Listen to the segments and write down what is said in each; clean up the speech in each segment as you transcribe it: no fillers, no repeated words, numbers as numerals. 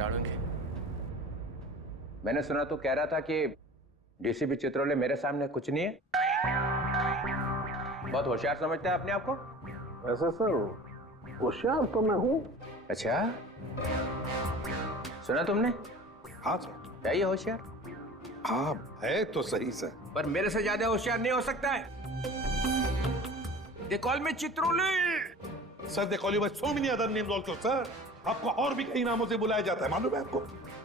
साळुंखे, मैंने सुना तू कह रहा था कि डीसीपी चित्रोले मेरे सामने कुछ नहीं है। बहुत होशियार समझता है अपने आप को। वैसे सर होशियार तो मैं हूँ। अच्छा, सुना तुमने? हाँ सर। क्या ये होशियार? हाँ है तो सही सर। पर मेरे से ज्यादा होशियार नहीं हो सकता है। They call me चित्रोले। Sir they call you by so many other names also sir. आपको और भी कई नामों से बुलाया जाता है, मालूम है आपको?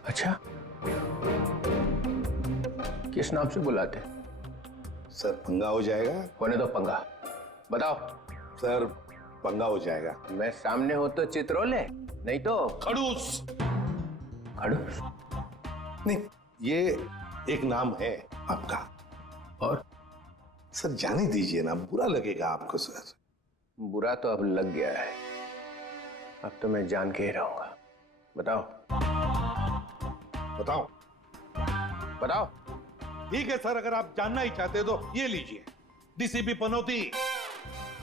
अच्छा, किस नाम से बुलाते? सर पंगा हो जाएगा। होने दो पंगा, बताओ। सर पंगा हो जाएगा। मैं सामने हो तो चित्रोले, नहीं तो खड़ूस। खड़ूस? नहीं, ये एक नाम है आपका। और सर जाने दीजिए ना, बुरा लगेगा आपको सर। बुरा तो अब लग गया है, अब तो मैं जान के ही रहूंगा। बताओ बताओ। बताओ। ठीक है सर, अगर आप जानना ही चाहते हो तो ये लीजिए। डीसीपी पनौती,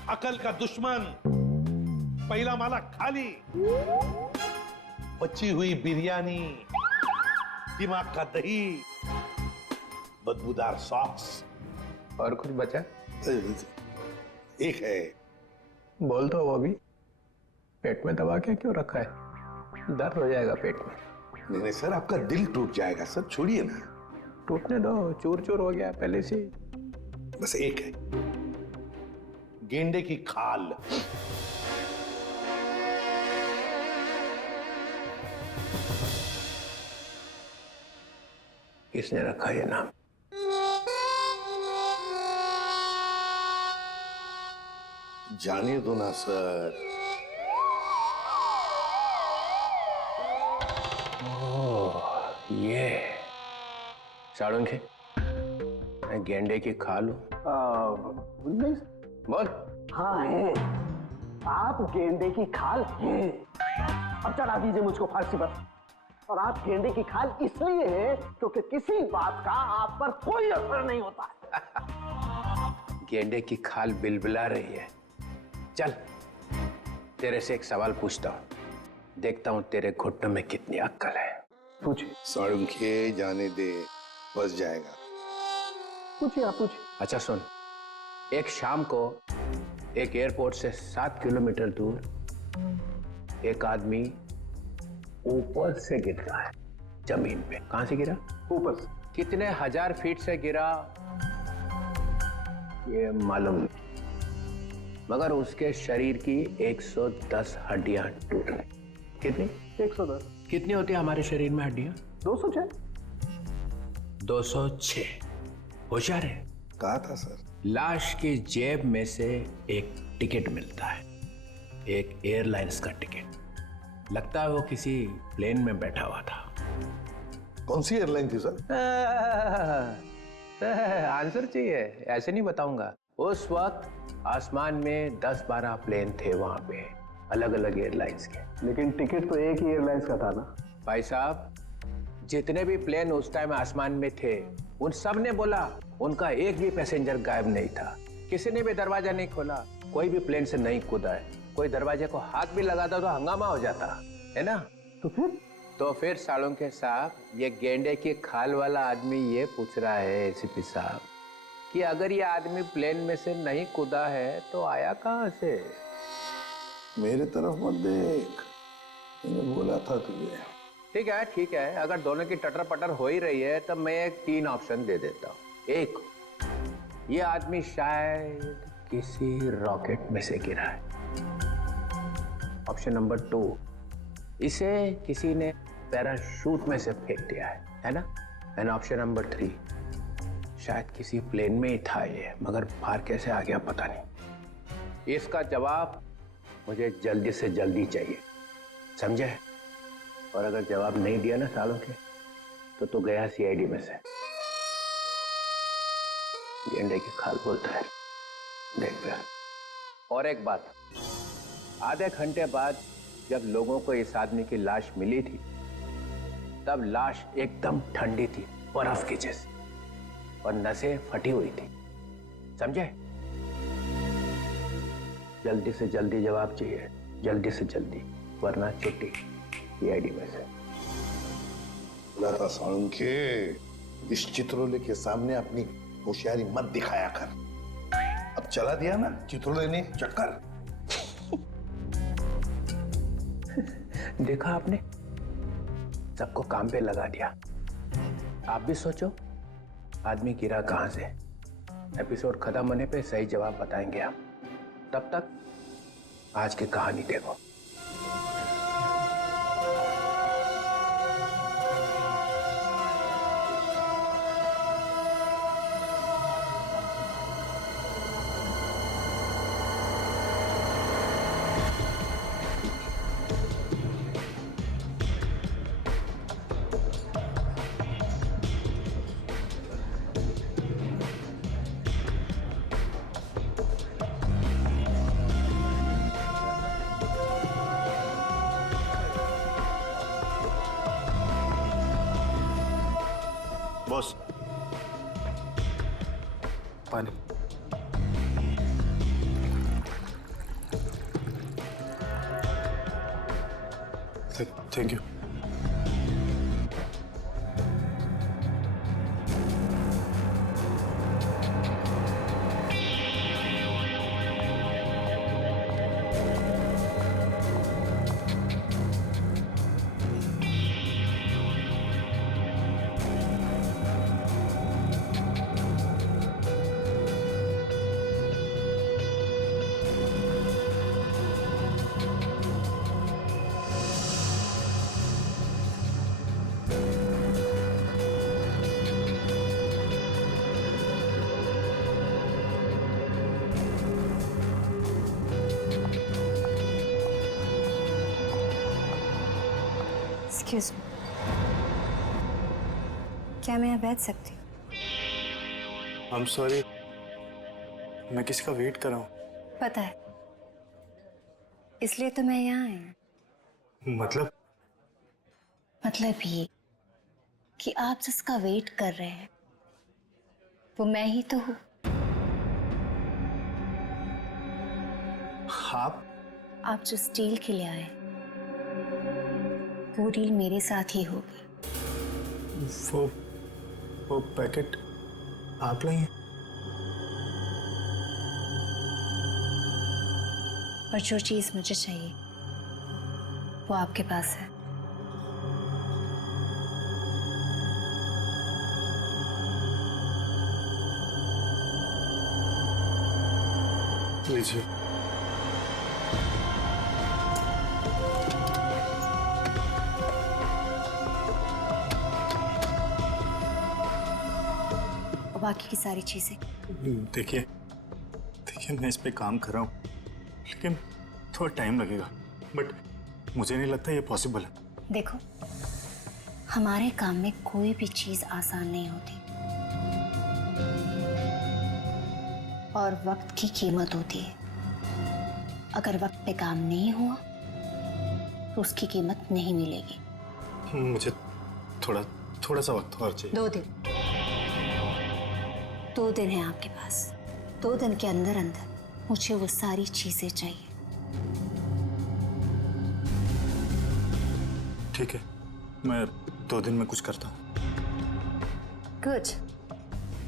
अकल का दुश्मन, पहला माला खाली, बची हुई बिरयानी, दिमाग का दही, बदबूदार सॉक्स। और कुछ बचा? एक है। बोल दो वो भी। पेट में दबा के क्यों रखा है? दर्द हो जाएगा पेट में। नहीं नहीं सर, आपका दिल टूट जाएगा सर, छोड़िए ना। टूटने दो, चूर चूर हो गया पहले से। बस एक है, गेंडे की खाल। किसने रखा ये नाम? जाने दो ना सर। ये साळुंखे, मैं गेंडे की खाल हूं। नहीं। बोल। हाँ है, आप गेंडे की खाल हैं। अब चढ़ा दीजिए मुझको फांसी पर। और आप गेंडे की खाल इसलिए है क्योंकि किसी बात का आप पर कोई असर नहीं होता है। गेंडे की खाल बिलबिला रही है। चल, तेरे से एक सवाल पूछता हूं, देखता हूं तेरे घुटनों में कितनी अक्ल है। पूछिए। साळुंखे जाने दे, बस जाएगा। पूछिए, आप पूछिए। अच्छा सुन, एक शाम को एक एयरपोर्ट से 7 किलोमीटर दूर एक आदमी ऊपर से गिरता है जमीन पे। कहां से गिरा? ऊपर से। कितने हजार फीट से गिरा ये मालूम नहीं, मगर उसके शरीर की 110 हड्डियां टूट गई। कितनी? 110। कितनी होती है हमारे शरीर में हड्डियां? 206। 206। होशियार है। कहा था सर। लाश की जेब में से एक टिकट मिलता है, एक एयरलाइंस का टिकट। लगता है वो किसी प्लेन में बैठा हुआ था। कौन सी एयरलाइन थी सर? आंसर चाहिए? ऐसे नहीं बताऊंगा। उस वक्त आसमान में 10-12 प्लेन थे वहां पे, अलग अलग एयरलाइंस के। लेकिन टिकट तो एक ही एयरलाइंस का था ना भाई साहब, जितने भी प्लेन उस टाइम आसमान में थे उन सब ने बोला उनका एक भी पैसेंजर गायब नहीं था। किसी ने भी दरवाजा नहीं खोला, कोई भी प्लेन से नहीं कूदा है। कोई दरवाजे को हाथ भी लगाता तो हंगामा हो जाता है ना। तो फिर साळुंखे साहब, ये गेंडे की खाल वाला आदमी ये पूछ रहा है एसीपी साहब कि अगर ये आदमी प्लेन में से नहीं कूदा है तो आया कहां से? मेरे तरफ मत देख, मैंने बोला था तुझे। ठीक है, अगर दोनों की टटर पटर हो ही रही है तब मैं एक 3 ऑप्शन दे देता हूं। एक, ये आदमी शायद किसी रॉकेट में से गिरा है। ऑप्शन नंबर 2, इसे किसी ने पैराशूट में से फेंक दिया है ना। एंड ऑप्शन नंबर 3, शायद किसी प्लेन में ही था ये, मगर बाहर कैसे आ गया पता नहीं। इसका जवाब मुझे जल्दी से जल्दी चाहिए, समझे? और अगर जवाब नहीं दिया ना साळुंखे, तो गया सीआईडी में से। गेंडे की खाल बोलता है, देख फिर। और एक बात, आधे घंटे बाद जब लोगों को इस आदमी की लाश मिली थी तब लाश एकदम ठंडी थी, बर्फ की जैसी, और नसें फटी हुई थी, समझे? जल्दी से जल्दी जवाब चाहिए, जल्दी से जल्दी, वरना छुट्टी सीआईडी में से। बोला था सांखे, इस चित्रोले के सामने अपनी होशियारी मत दिखाया कर। अब चला दिया ना चित्रोले ने चक्कर। देखा आपने, सबको काम पे लगा दिया। आप भी सोचो, आदमी गिरा कहां से। एपिसोड खत्म होने पे सही जवाब बताएंगे हम। तब तक आज की कहानी देखो। बॉस, पानी। Thank you. एक्सक्यूज मी, क्या मैं यहाँ बैठ सकती हूँ? आई एम सॉरी, मैं किसी का वेट कर रहा हूँ। पता है, इसलिए तो मैं यहाँ आई हूँ। मतलब ये कि आप जिसका वेट कर रहे हैं वो मैं ही तो हूँ। आप जो स्टील के लिए आए वो डील मेरे साथ ही होगी। वो पैकेट आप लाई हैं? और जो चीज मुझे चाहिए वो आपके पास है। लीजिए। बाकी की सारी चीजें देखिए मैं इस पे काम कर रहा हूँ, लेकिन थोड़ा टाइम लगेगा, बट मुझे नहीं लगता ये पॉसिबल है। देखो, हमारे काम में कोई भी चीज आसान नहीं होती और वक्त की कीमत होती है। अगर वक्त पे काम नहीं हुआ तो उसकी कीमत नहीं मिलेगी। मुझे थोड़ा सा वक्त और चाहिए। 2 दिन है आपके पास। 2 दिन के अंदर मुझे वो सारी चीजें चाहिए। ठीक है, मैं 2 दिन में कुछ करता हूँ। गुड।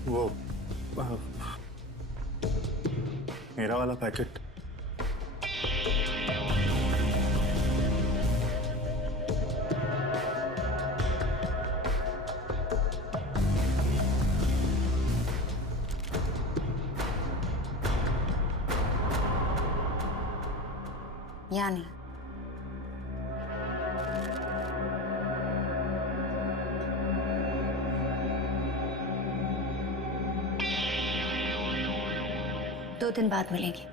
वो मेरा वाला पैकेट यानी दो दिन बाद मिलेंगे।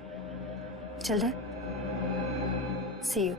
चल रहे? See you.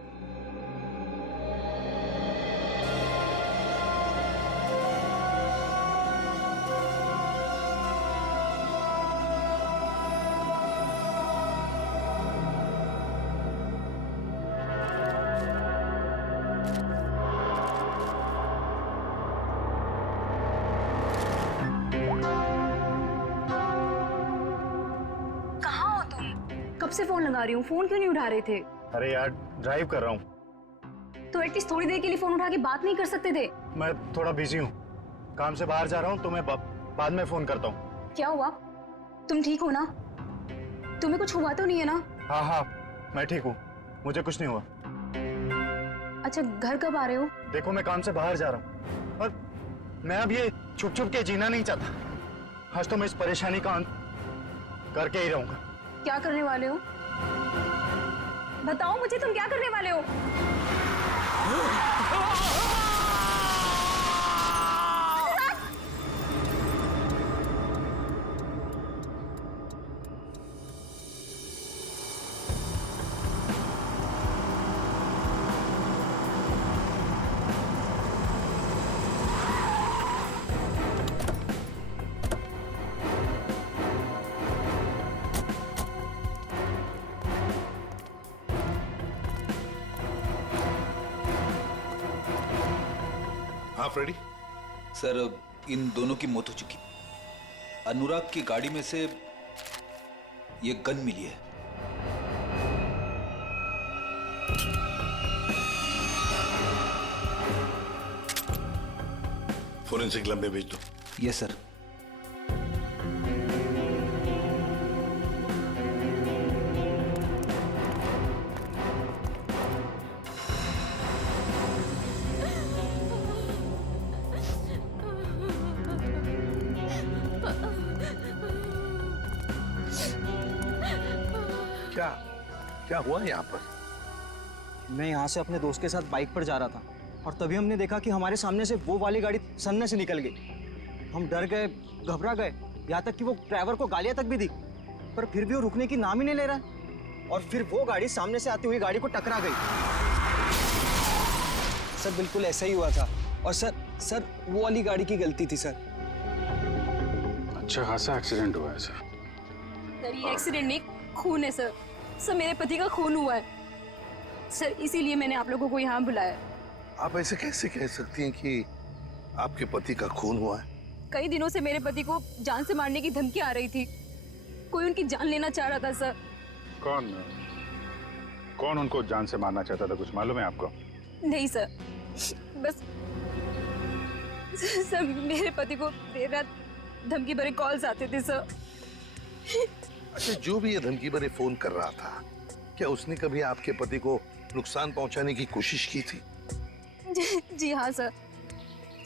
कब से फोन लगा रही हूँ, फोन क्यों नहीं उठा रहे थे? अरे यार, ड्राइव कर रहा हूँ। तो एटलीस्ट थोड़ी देर के लिए फोन उठा के बात नहीं कर सकते थे? मैं थोड़ा बिजी हूँ, काम से बाहर जा रहा हूँ, तो मैं बाद में फोन करता हूँ। क्या हुआ? तुम ठीक हो ना? तुम्हें कुछ हुआ तो नहीं है ना? हाँ हाँ, मैं ठीक हूँ, मुझे कुछ नहीं हुआ। अच्छा, घर कब आ रहे हो? देखो, मैं काम से बाहर जा रहा हूँ और मैं अब ये छुप छुप के जीना नहीं चाहता। आज तो मैं इस परेशानी का अंत करके ही रहूंगा। क्या करने वाले हो? बताओ मुझे, तुम क्या करने वाले हो? हाँ फ्रेडी। सर, इन दोनों की मौत हो चुकी। अनुराग की गाड़ी में से ये गन मिली है। फोरेंसिक लैब में भेज दो। Yes sir. क्या क्या हुआ यहाँ पर? मैं यहाँ से अपने दोस्त के साथ बाइक पर जा रहा था और तभी हमने देखा कि हमारे सामने से वो वाली गाड़ी सन्ने से निकल गई। हम डर गए, घबरा गए, यहाँ तक कि वो ड्राइवर को गालियाँ तक भी दी, पर फिर भी वो रुकने की नाम ही नहीं ले रहा। और फिर वो गाड़ी सामने से आती हुई गाड़ी को टकरा गई। सर बिल्कुल ऐसा ही हुआ था। और सर वो वाली गाड़ी की गलती थी सर। अच्छा खासा एक्सीडेंट हुआ है सर। सर ये एक्सीडेंट नहीं, खून है सर। सर मेरे पति का खून हुआ है सर, इसीलिए मैंने आप लोगों को यहाँ बुलाया। आप ऐसे कैसे कह सकती हैं कि आपके पति का खून हुआ है? कई दिनों से मेरे पति को जान से मारने की धमकी आ रही थी। कोई उनकी जान लेना चाह रहा था सर। कौन उनको जान से मारना चाहता था, कुछ मालूम है आपको? नहीं सर, बस सर मेरे पति को देर रात धमकी भरे कॉल्स आते थे सर। अच्छा, जो भी ये धमकी भरे फोन कर रहा था, क्या उसने कभी आपके पति को नुकसान पहुंचाने की कोशिश की थी? जी हाँ सर।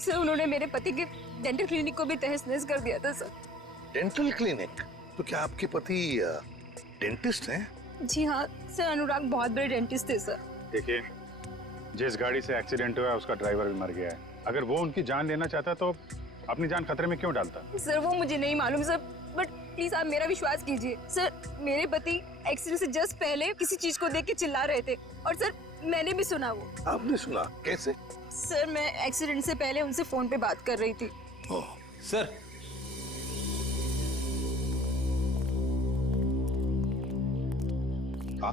सर उन्होंने मेरे पति के डेंटल क्लिनिक को भी तहस नहस कर दिया था सर। Dental clinic? तो क्या आपके पति डेंटिस्ट हैं? जी हाँ सर, अनुराग बहुत बड़े डेंटिस्ट थे सर। देखिए, जिस गाड़ी से एक्सीडेंट हुआ है उसका ड्राइवर भी मर गया है। अगर वो उनकी जान लेना चाहता तो अपनी जान खतरे में क्यों डालता? सर वो मुझे नहीं मालूम सर, बट प्लीज आप मेरा विश्वास कीजिए सर। मेरे पति एक्सीडेंट से जस्ट पहले किसी चीज को देख के चिल्ला रहे थे और सर मैंने भी सुना। वो आपने सुना? कैसे? सर मैं एक्सीडेंट से पहले उनसे फोन पे बात कर रही थी। ओह, सर, हाँ,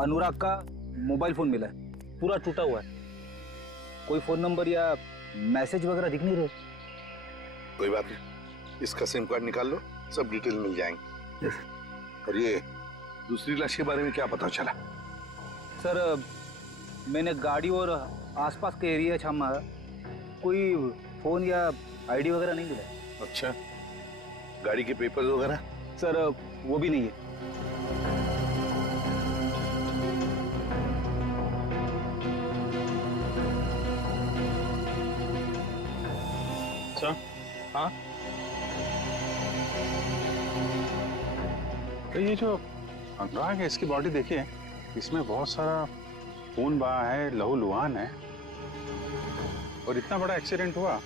अनुराग का मोबाइल फोन मिला है, पूरा टूटा हुआ है। कोई फोन नंबर या मैसेज वगैरह दिख नहीं रहे। कोई बात नहीं, इसका सिम कार्ड निकाल लो, सब डिटेल मिल जाएंगे। और ये दूसरी लाश के बारे में क्या पता चला? सर मैंने गाड़ी और आसपास के एरिया छामा, कोई फोन या आईडी वगैरह नहीं मिला। अच्छा, गाड़ी के पेपर्स वगैरह? सर वो भी नहीं है। अच्छा, हाँ, तो ये जो अनुराग है, इसकी बॉडी देखिए, इसमें बहुत सारा खून बहा है, लहू लुहान है, और इतना बड़ा एक्सीडेंट हुआ।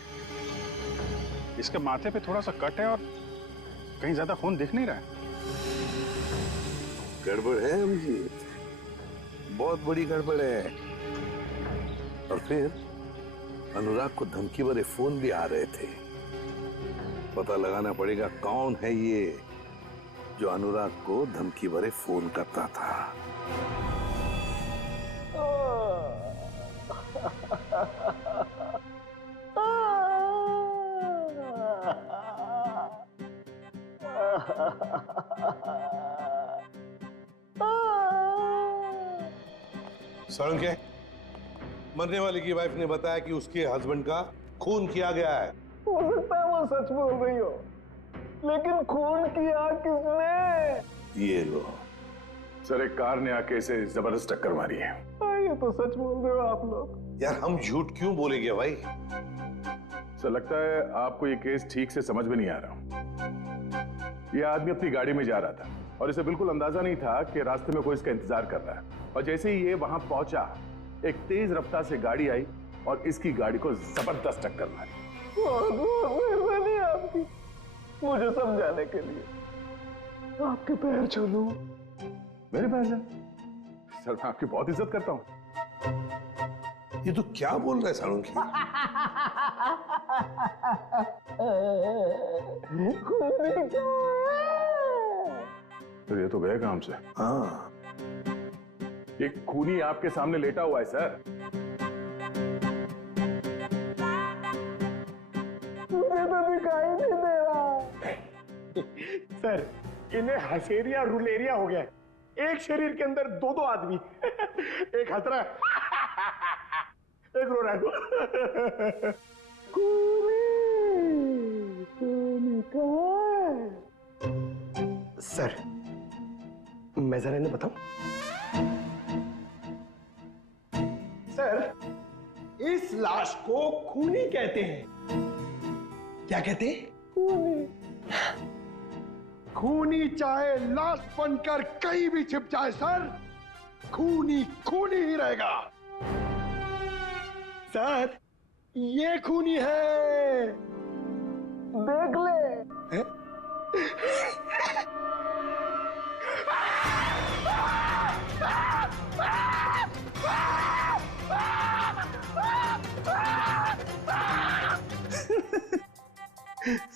इसके माथे पे थोड़ा सा कट है और कहीं ज्यादा खून दिख नहीं रहा है। गड़बड़ है अभिजीत, बहुत बड़ी गड़बड़ है। और फिर अनुराग को धमकी भरे फोन भी आ रहे थे। पता लगाना पड़ेगा कौन है ये जो अनुराग को धमकी भरे फोन करता था। साळुंखे, मरने वाले की वाइफ ने बताया कि उसके हस्बैंड का खून किया गया है। हो सकता है वो सच बोल रही हो, लेकिन खून किया किसने? ये लो। सर, एक कार ने आके इसे जबरदस्त टक्कर मारी है। ये तो सच बोल रहे हो आप लोग। यार हम झूठ क्यों बोलेंगे भाई? सर, लगता है आपको ये केस ठीक से समझ में नहीं आ रहा। ये आदमी अपनी गाड़ी में जा रहा था और इसे बिल्कुल अंदाजा नहीं था कि रास्ते में कोई इसका इंतजार कर रहा है, और जैसे ही ये वहां पहुंचा एक तेज रफ्तार से गाड़ी आई और इसकी गाड़ी को जबरदस्त टक्कर मारी। बहुत बहुत मेहरबानी आपकी मुझे समझाने के लिए। आपके पैर छू लूं? मेरे पैर से? सर, मैं आपकी बहुत इज्जत करता हूँ। ये तो क्या बोल रहा है सालुंकी? तो ये तो गए काम से। हाँ, ये खूनी आपके सामने लेटा हुआ है सर। मुझे तो दिखाई नहीं दे रहा। सर, इन्हें हसेरिया रुलेरिया हो गया है। एक शरीर के अंदर दो दो आदमी। एक हंस रहा है, एक रो रहा है। सर, मैं जरा इन्हें बताऊं? सर, इस लाश को खूनी कहते हैं। क्या कहते हैं? खूनी। खूनी चाहे लाश बनकर कहीं भी छिप जाए सर, खूनी खूनी ही रहेगा। सर, ये खूनी है, देख ले। है?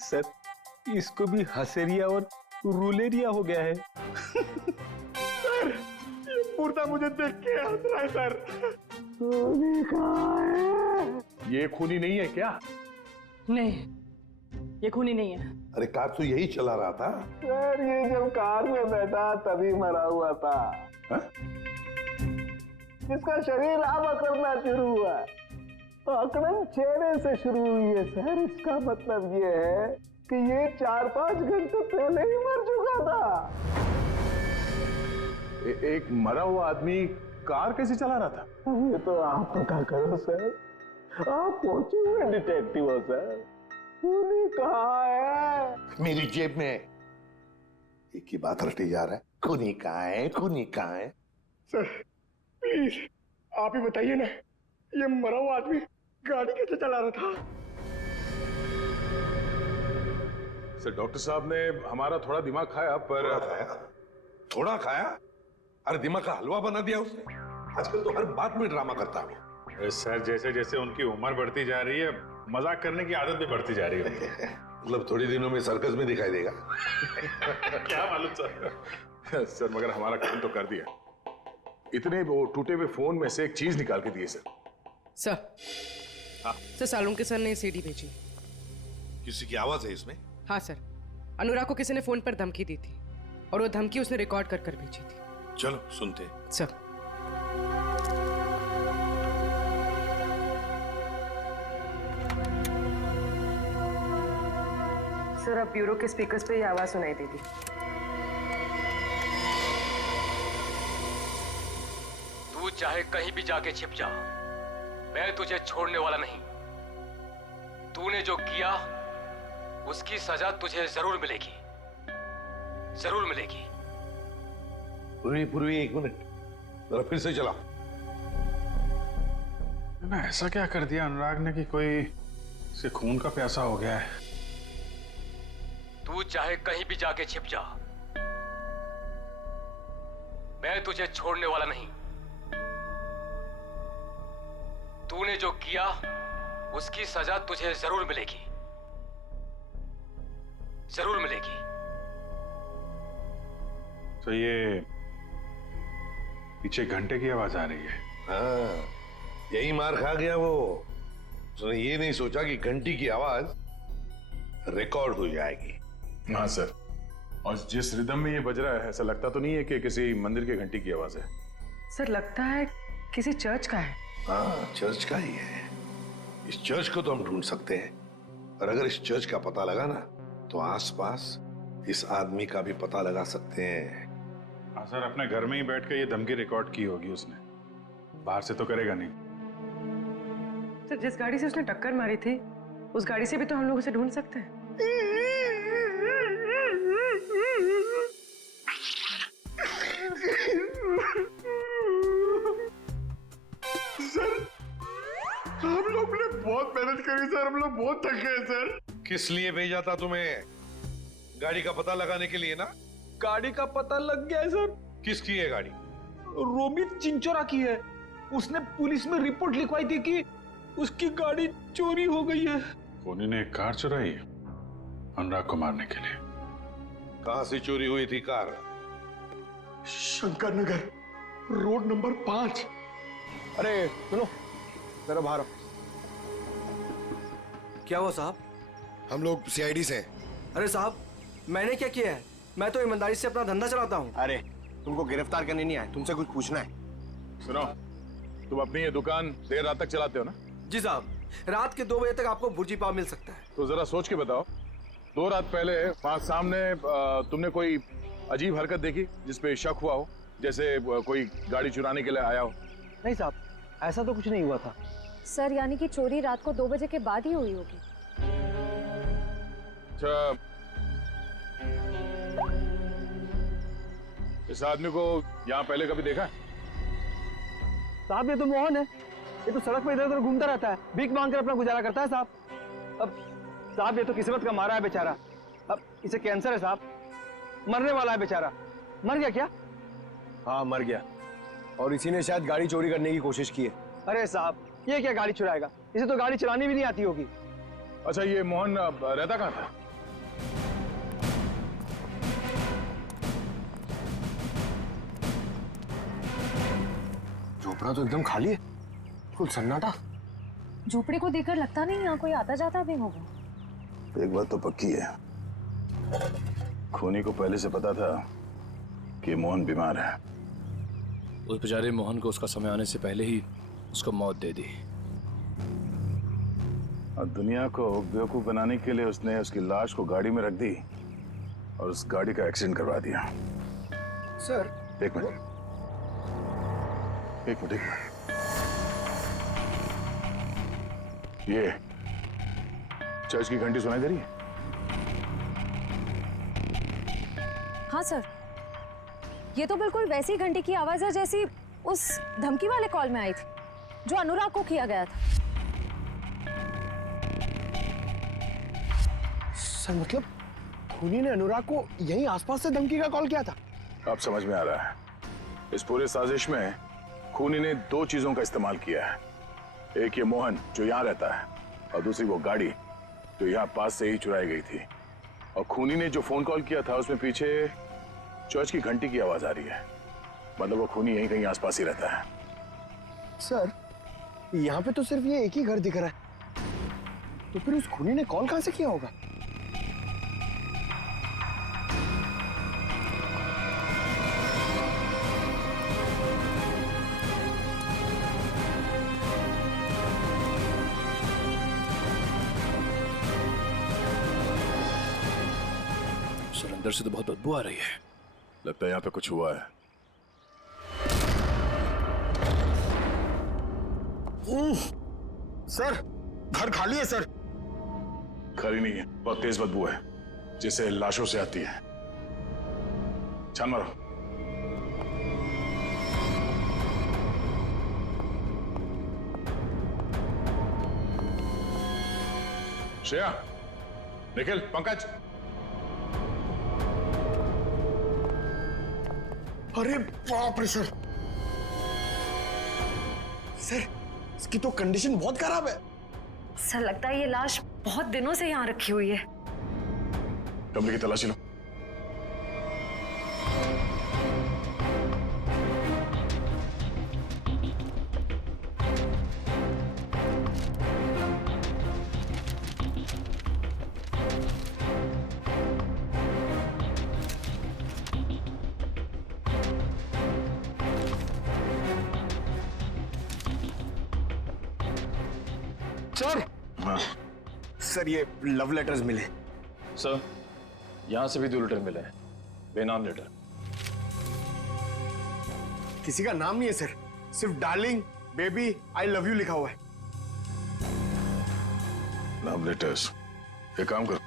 सर, इसको भी हसेरिया और रुलेरिया हो गया है। सर, ये मुर्दा मुझे देख के हंस रहा है सर। खूनी कहाँ है? ये खूनी नहीं है क्या? नहीं, ये खूनी नहीं है। अरे कार तो यही चला रहा था। सर, ये जब कार में बैठा तभी मरा हुआ था। हा? इसका शरीर अब अकड़ना शुरू हुआ है, तो अकड़न चेहरे से शुरू हुई है सर। इसका मतलब ये है कि ये 4-5 घंटे पहले ही मर चुका था। एक मरा हुआ आदमी कार कैसे चला रहा था? ये तो आप पता करो सर, आप पहुंचे हुए डिटेक्टिव हो सर। खूनी कहाँ है? मेरी जेब में। एक ही बात रटी जा रहा है, खूनी कहाँ है, खूनी कहाँ है? सर, प्लीज आप ही बताइए ना, ये मरा हुआ आदमी गाड़ी कैसे चला रहा था? सर, डॉक्टर साहब ने हमारा थोड़ा दिमाग खाया, पर थोड़ा खाया? थोड़ा खाया? अरे दिमाग का हलवा बना दिया उसने। आजकल तो हर बात में ड्रामा करता है। सर, जैसे जैसे उनकी उम्र बढ़ती जा रही है, मजाक करने की आदत भी बढ़ती जा रही है। मतलब थोड़ी दिनों में सर्कस में दिखाई देगा। क्या मालूम सर। सर, मगर हमारा काम तो कर दिया। इतने वो टूटे हुए फोन में से एक चीज निकाल के दिए sir. Sir, sir, Salunke sir ने सीडी भेजी। किसी की आवाज है इसमें? हाँ सर, अनुराग को किसी ने फोन पर धमकी दी थी और वो धमकी उसने रिकॉर्ड कर कर भेजी थी। चलो सुनते। सर, सर, अब ब्यूरो के स्पीकर्स पे ये आवाज सुनाई देगी। तू चाहे कहीं भी जाके छिप जा, मैं तुझे छोड़ने वाला नहीं। तूने जो किया उसकी सजा तुझे जरूर मिलेगी, जरूर मिलेगी। पूर्वी एक मिनट, जरा फिर से चला। ना ऐसा क्या कर दिया अनुराग ने कि कोई इसे खून का प्यासा हो गया है? तू चाहे कहीं भी जाके छिप जा, मैं तुझे छोड़ने वाला नहीं। तूने जो किया उसकी सजा तुझे जरूर मिलेगी, जरूर मिलेगी। तो ये पीछे घंटे की आवाज आ रही है। हाँ, यही मार खा गया वो। उसने ये नहीं सोचा कि घंटी की आवाज रिकॉर्ड हो जाएगी। हाँ सर, और जिस रिदम में ये बज रहा है, ऐसा लगता तो नहीं है कि किसी मंदिर की घंटी की आवाज है। सर, लगता है किसी चर्च का है। हाँ, चर्च का ही है। इस चर्च को तो हम ढूंढ सकते हैं, और अगर इस चर्च का पता लगा ना तो आसपास इस आदमी का भी पता लगा सकते हैं। हाँ सर, अपने घर में ही बैठ के ये धमकी रिकॉर्ड की होगी उसने, बाहर से तो करेगा नहीं। सर, जिस गाड़ी से उसने टक्कर मारी थी उस गाड़ी से भी तो हम लोग उसे ढूंढ सकते हैं। हम लोग ने बहुत मेहनत करी सर, हम लोग बहुत थक गए सर। किस लिए भेजा था तुम्हें? गाड़ी का पता लगाने के लिए ना? गाड़ी का पता लग गया है सर। किसकी है गाड़ी? रोमित चिंचोरा की है। उसने पुलिस में रिपोर्ट लिखवाई थी कि उसकी गाड़ी चोरी हो गई है। खूनी ने एक कार चुराई है अनुराग को मारने के लिए। कहां से चोरी हुई थी car? Shankar Nagar, road number 5। अरे सुनो, जरा बाहर आओ। क्या हुआ साहब? हम लोग सीआईडी से हैं। अरे साहब, मैंने क्या किया है? मैं तो ईमानदारी से अपना धंधा चलाता हूँ। अरे तुमको गिरफ्तार करने नहीं आए, तुमसे कुछ पूछना है। सुनो, तुम अपनी ये दुकान देर रात तक चलाते हो ना? जी साहब, रात के 2 बजे तक आपको भुर्जी पाव मिल सकता है। तो जरा सोच के बताओ, 2 रात पहले वहां सामने तुमने कोई अजीब हरकत देखी जिसपे शक हुआ हो, जैसे कोई गाड़ी चुराने के लिए आया हो? नहीं साहब, ऐसा तो कुछ नहीं हुआ था। सर, यानी कि चोरी रात को 2 बजे के बाद ही हुई होगी। अच्छा, इस आदमी को यहाँ पहले कभी देखा है? साहब, ये तो मोहन है। ये तो सड़क पर इधर उधर घूमता रहता है, भीख मांग कर अपना गुजारा करता है साहब। अब साहब, ये तो किस्मत का मारा है बेचारा। अब इसे कैंसर है साहब, मरने वाला है बेचारा। मर गया क्या? हाँ, मर गया, और इसी ने शायद गाड़ी चोरी करने की कोशिश की है। अरे साहब, ये क्या गाड़ी चुराएगा? इसे तो गाड़ी चलानी भी नहीं आती होगी। अच्छा, ये मोहन रहता कहाँ था? झोपड़ा तो एकदम खाली है, कुल सन्नाटा। झोपड़ी को देखकर लगता नहीं यहाँ कोई आता जाता भी होगा। एक बात तो पक्की है, खूनी को पहले से पता था कि मोहन बीमार है। उस बेचारे मोहन को उसका समय आने से पहले ही उसको मौत दे दी। और दुनिया को बेवकूफ बनाने के लिए उसने उसकी लाश को गाड़ी में रख दी और उस गाड़ी का एक्सीडेंट करवा दिया। सर, एक मिनट। ये चर्च की घंटी सुनाई दे रही है? हाँ सर, ये तो बिल्कुल वैसी घंटी की आवाज है जैसी उस धमकी वाले कॉल में आई थी जो अनुराग को किया गया था। सर, मतलब खूनी ने अनुराग को यहीं आसपास से धमकी का कॉल किया था? अब समझ में आ रहा है। इस पूरे साजिश में खूनी ने 2 चीजों का इस्तेमाल किया है। एक ये मोहन जो यहाँ रहता है, और दूसरी वो गाड़ी जो यहाँ पास से ही चुराई गई थी। और खूनी ने जो फोन कॉल किया था उसमें पीछे चर्च की घंटी की आवाज आ रही है। मतलब वो खूनी यहीं कहीं आसपास ही रहता है। सर, यहाँ पे तो सिर्फ ये एक ही घर दिख रहा है, तो फिर उस खूनी ने कॉल कहां से किया होगा? सर, अंदर से तो बहुत बदबू आ रही है। लगता है यहाँ पे कुछ हुआ है। सर, घर खाली है सर। खाली नहीं है, बहुत तेज बदबू है जिससे लाशों से आती है। छान मारो। श्रेया, निखिल, पंकज। अरे बाप रे सर, सर इसकी तो कंडीशन बहुत खराब है। सर, लगता है ये लाश बहुत दिनों से यहाँ रखी हुई है। कमरे की तलाशी लो। सर हाँ सर ये लव लेटर्स मिले। सर यहाँ से भी 2 लेटर मिले हैं, बेनाम लेटर। किसी का नाम नहीं है सर, सिर्फ darling, baby, I love you लिखा हुआ है। Love letters. एक काम करो,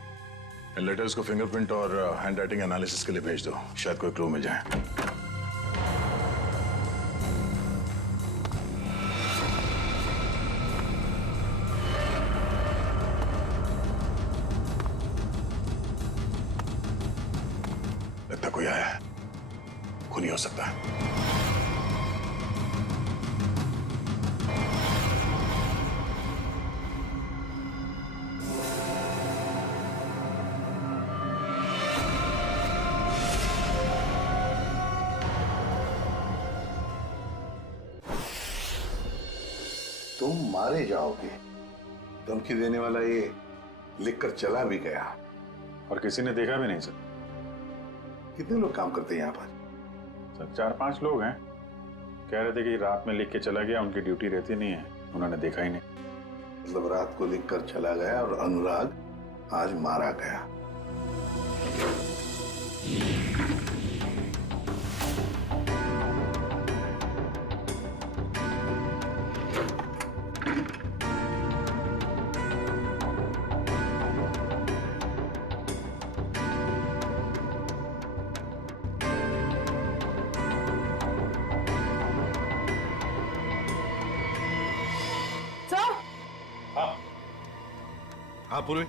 इन लेटर्स को फिंगरप्रिंट और हैंड राइटिंग एनालिसिस के लिए भेज दो, शायद कोई क्लू मिल जाए। लगता कोई आया है, खूनी हो सकता है। तुम मारे जाओगे, धमकी देने वाला ये लिखकर चला भी गया। और किसी ने देखा भी नहीं सर। कितने लोग काम करते हैं यहाँ पर? सर 4-5 लोग हैं, कह रहे थे कि रात में लिख के चला गया, उनकी ड्यूटी रहती नहीं है, उन्होंने देखा ही नहीं। मतलब रात को लिखकर चला गया और अनुराग आज मारा गया। हाँ पूर्वी,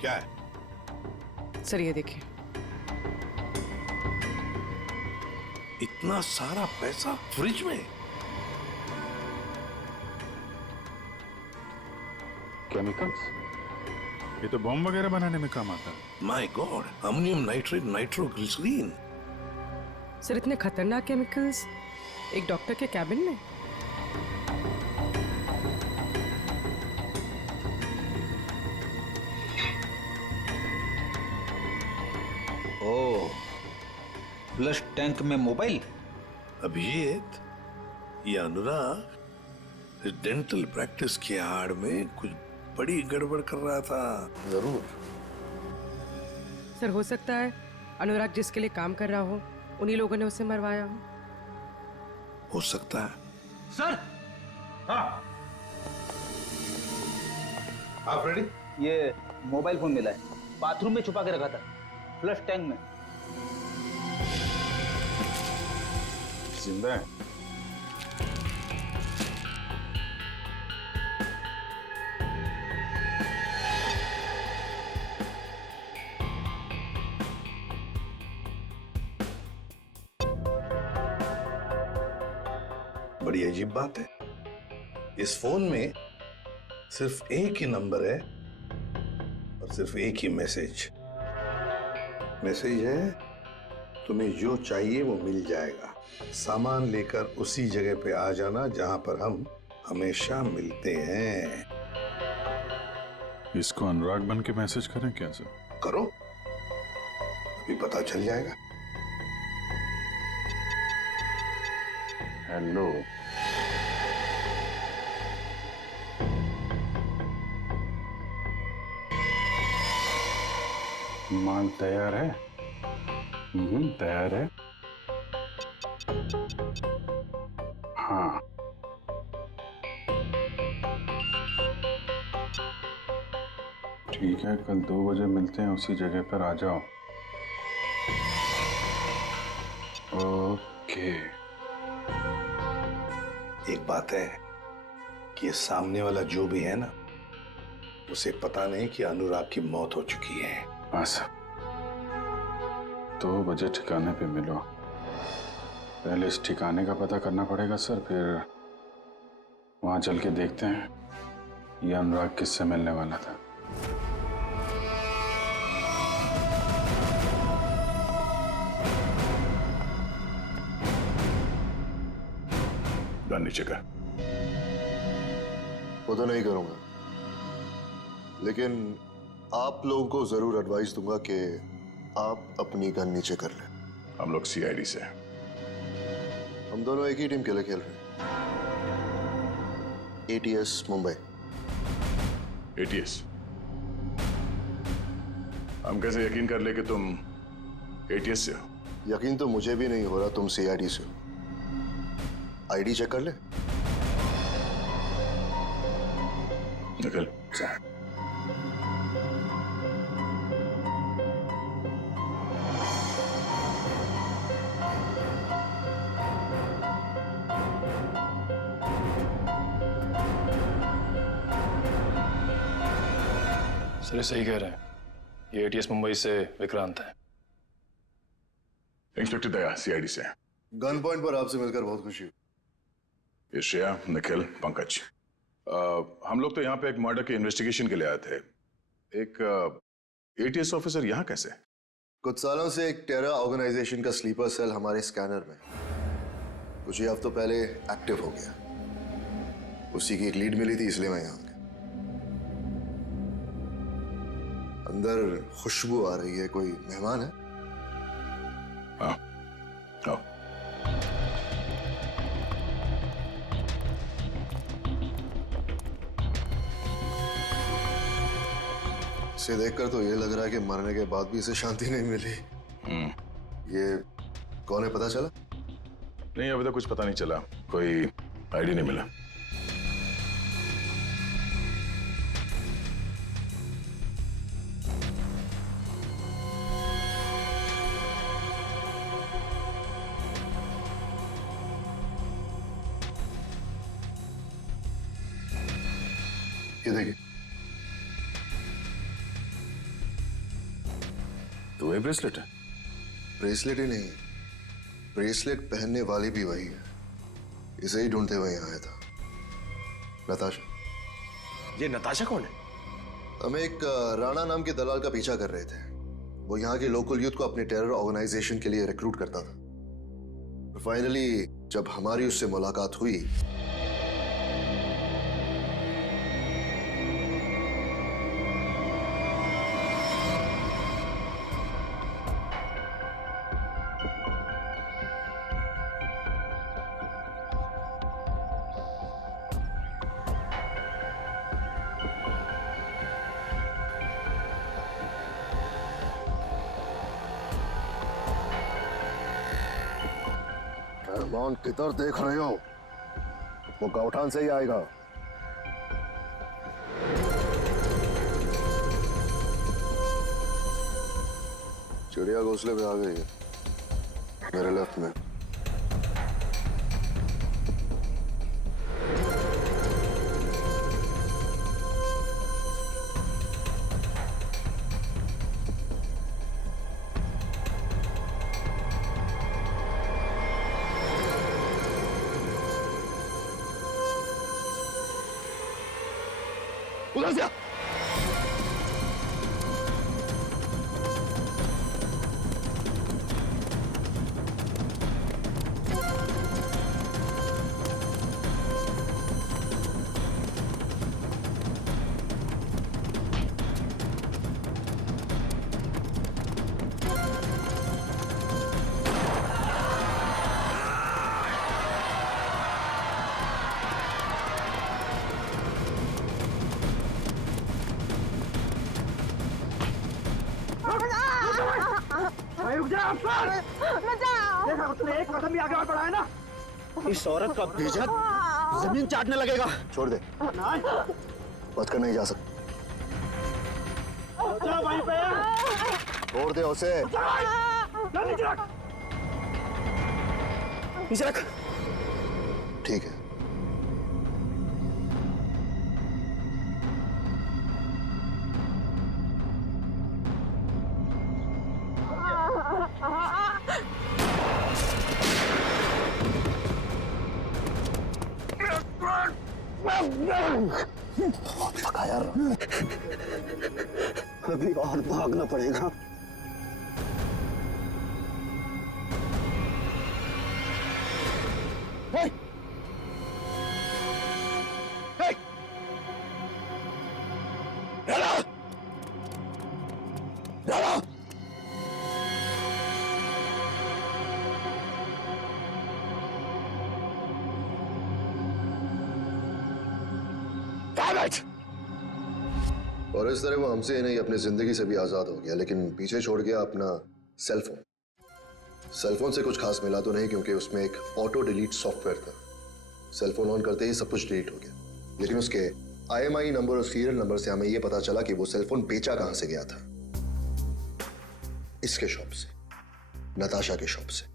क्या है? सर ये देखिए। इतना सारा पैसा फ्रिज में? केमिकल्स? ये तो बॉम्ब वगैरह बनाने में काम आता है। My God, ammonium nitrate, nitroglycerin. Sir इतने खतरनाक केमिकल्स एक डॉक्टर के कैबिन में? ओह, फ्लश टैंक में मोबाइल। अभिजीत, ये अनुराग इस डेंटल प्रैक्टिस की आड़ में कुछ बड़ी गड़बड़ कर रहा था। जरूर। सर हो सकता है अनुराग जिसके लिए काम कर रहा हो उन्हीं लोगों ने उसे मरवाया हो सकता है। सर। हाँ हाँ फ्रेडी, ये मोबाइल फोन मिला है, बाथरूम में छुपा के रखा था, फ्लश टैंक में। जिंदा है? बड़ी अजीब बात है, इस फोन में सिर्फ एक ही नंबर है और सिर्फ एक ही मैसेज। मैसेज है, तुम्हें जो चाहिए वो मिल जाएगा, सामान लेकर उसी जगह पे आ जाना जहां पर हम हमेशा मिलते हैं। इसको अनुराग बन के मैसेज करें क्या सर? करो, अभी पता चल जाएगा। हेलो, माल तैयार है? तैयार है। हाँ, ठीक है, कल 2 बजे मिलते हैं, उसी जगह पर आ जाओ। ओके। एक बात है कि ये सामने वाला जो भी है ना, उसे पता नहीं कि अनुराग की मौत हो चुकी है। बस 2 बजे ठिकाने पे मिलो। पहले इस ठिकाने का पता करना पड़ेगा सर, फिर वहां चल के देखते हैं ये अनुराग किससे मिलने वाला था। नीचे का वो तो नहीं करूंगा, लेकिन आप लोगों को जरूर एडवाइस दूंगा कि आप अपनी गन नीचे कर लें। हम लोग सीआईडी से, हम दोनों एक ही टीम के लिए खेल रहे हैं, ATS मुंबई। एटीएस? हम कैसे यकीन कर ले कि तुम एटीएस से हो? यकीन तो मुझे भी नहीं हो रहा तुम सीआईडी से हो। आईडी चेक कर ले। निकल। सर सही कह रहे हैं, ये एटीएस मुंबई से विक्रांत है। इंस्पेक्टर दया, सीआईडी से। गन पॉइंट पर आपसे मिलकर बहुत खुशी हुई। ये श्रेया, निखिल, पंकज। हम लोग तो यहाँ पे एक मर्डर के इन्वेस्टिगेशन के लिए आए थे। एक एटीएस ऑफिसर यहाँ कैसे? कुछ सालों से एक टेरर ऑर्गेनाइजेशन का स्लीपर सेल हमारे स्कैनर में कुछ ही हफ्तों पहले एक्टिव हो गया। उसी की एक लीड मिली थी, इसलिए मैं यहाँ गया। अंदर खुशबू आ रही है, कोई मेहमान है? हाँ, आओ। इसे देखकर तो ये लग रहा है कि मरने के बाद भी इसे शांति नहीं मिली। ये कौन है, पता चला? नहीं, अभी तक कुछ पता नहीं चला, कोई आईडी नहीं मिला। ये देखिए, तो ये ब्रेसलेट है? ब्रेसलेट ही नहीं, ब्रेसलेट पहनने वाली भी वही है। इसे ही ढूंढते हुए यहाँ आया था। नताशा। ये नताशा कौन है? हम एक राणा नाम के दलाल का पीछा कर रहे थे। वो यहाँ के लोकल यूथ को अपने टेरर ऑर्गेनाइजेशन के लिए रिक्रूट करता था। फाइनली जब हमारी उससे मुलाकात हुई, रहमान किधर देख रहे हो? वो गौठान से ही आएगा। चिड़िया घोंसले में आ गई है, मेरे लेफ्ट में। उधर से आ। रुक जा, अफसर! देखा, उसने एक कदम भी आगे बढ़ाया ना, इस औरत का भेजा जमीन चाटने लगेगा। छोड़ दे, बच कर नहीं जा सकता। वहीं पे छोड़ दे उसे। नीचे रख। ठीक है। पकाया, अभी और भागना पड़ेगा। Hey! Hey! Dada! Dada! Damn it! और इस तरह वो हमसे ही नहीं अपनी जिंदगी से भी आजाद हो गया, लेकिन पीछे छोड़ गया अपना सेलफोन। सेलफोन से कुछ खास मिला तो नहीं, क्योंकि उसमें एक ऑटो डिलीट सॉफ्टवेयर था। सेलफोन ऑन करते ही सब कुछ डिलीट हो गया, लेकिन उसके IMI नंबर और सीरियल नंबर से हमें यह पता चला कि वो सेलफोन बेचा कहां से गया था। इसके शॉप से, नताशा के शॉप से।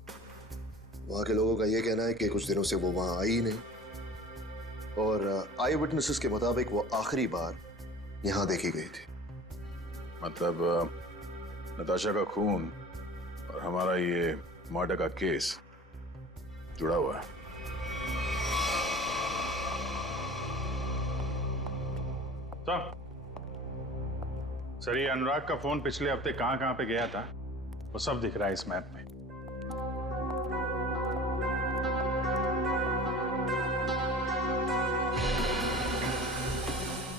वहां के लोगों का यह कहना है कि कुछ दिनों से वो वहां आई ही नहीं, और आई विटनेसेस के मुताबिक वो आखिरी बार यहां देखी गई थी। मतलब नताशा का खून और हमारा ये मर्डर का केस जुड़ा हुआ है। सर, ये अनुराग का फोन पिछले हफ्ते कहां पे गया था वो सब दिख रहा है इस मैप में।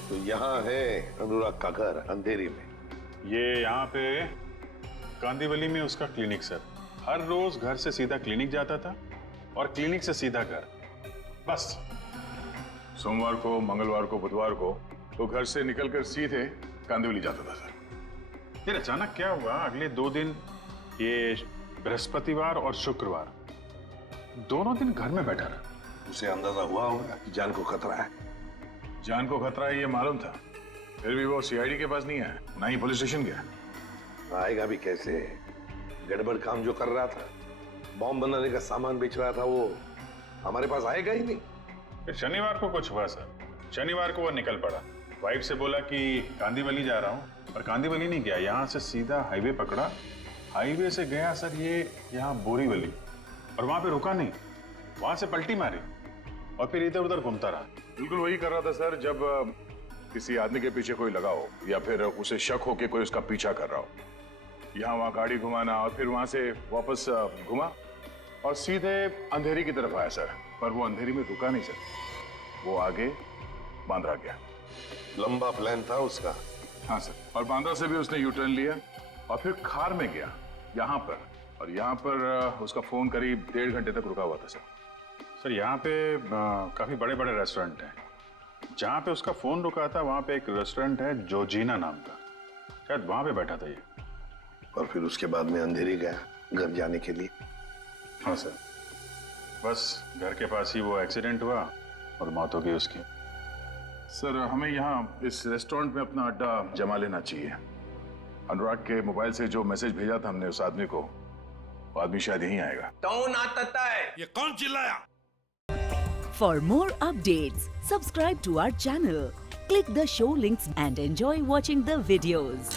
तो यहाँ है अनुराग का घर अंधेरी में। ये यहाँ पे कांदीवली में उसका क्लिनिक सर। हर रोज घर से सीधा क्लिनिक जाता था और क्लिनिक से सीधा घर, बस। सोमवार को, मंगलवार को, बुधवार को वो घर से निकलकर सीधे कांदिवली जाता था सर। फिर अचानक क्या हुआ, अगले 2 दिन, ये बृहस्पतिवार और शुक्रवार, दोनों दिन घर में बैठा रहा। उसे अंदाजा हुआ होगा कि जान को खतरा है। जान को खतरा है ये मालूम था, फिर भी वो CID के पास नहीं आया, ना ही पुलिस स्टेशन गया। आएगा भी कैसे? गड़बड़ काम जो कर रहा था, बॉम्ब बनाने का सामान बेच रहा था, वो हमारे पास आएगा ही नहीं। फिर शनिवार को कुछ हुआ सर। शनिवार को वो निकल पड़ा, वाइफ से बोला कि कांदीवली जा रहा हूँ, पर कांदीवली नहीं गया, यहाँ से सीधा हाईवे पकड़ा। हाईवे से गया सर ये यहाँ बोरीवली, और वहां पे रुका नहीं, वहां से पलटी मारी और फिर इधर उधर घूमता रहा। बिल्कुल वही कर रहा था सर, जब किसी आदमी के पीछे कोई लगा हो या फिर उसे शक हो कि कोई उसका पीछा कर रहा हो। यहाँ वहाँ गाड़ी घुमाना और फिर वहां से वापस घुमा और सीधे अंधेरी की तरफ आया सर। पर वो अंधेरी में रुका नहीं सर, वो आगे बांद्रा गया। लंबा प्लान था उसका। हाँ सर, और बांद्रा से भी उसने यूटर्न लिया और फिर खार में गया यहाँ पर, और यहाँ पर उसका फोन करीब 1.5 घंटे तक रुका हुआ था सर। सर यहाँ पे काफी बड़े बड़े रेस्टोरेंट हैं। जहाँ पे उसका फोन रुका था वहाँ पे एक रेस्टोरेंट है जोजीना नाम का, शायद वहाँ पे बैठा था ये। और फिर उसके बाद में अंधेरी गया घर जाने के लिए। हाँ सर, बस घर के पास ही वो एक्सीडेंट हुआ और मौत हो गई उसकी। सर हमें यहाँ इस रेस्टोरेंट में अपना अड्डा जमा लेना चाहिए। अनुराग के मोबाइल से जो मैसेज भेजा था हमने उस आदमी को, वो आदमी शायद यहीं आएगा। कौन आता है? ये कौन चिल्लाया? For more updates, subscribe to our channel, click the show links and enjoy watching the videos.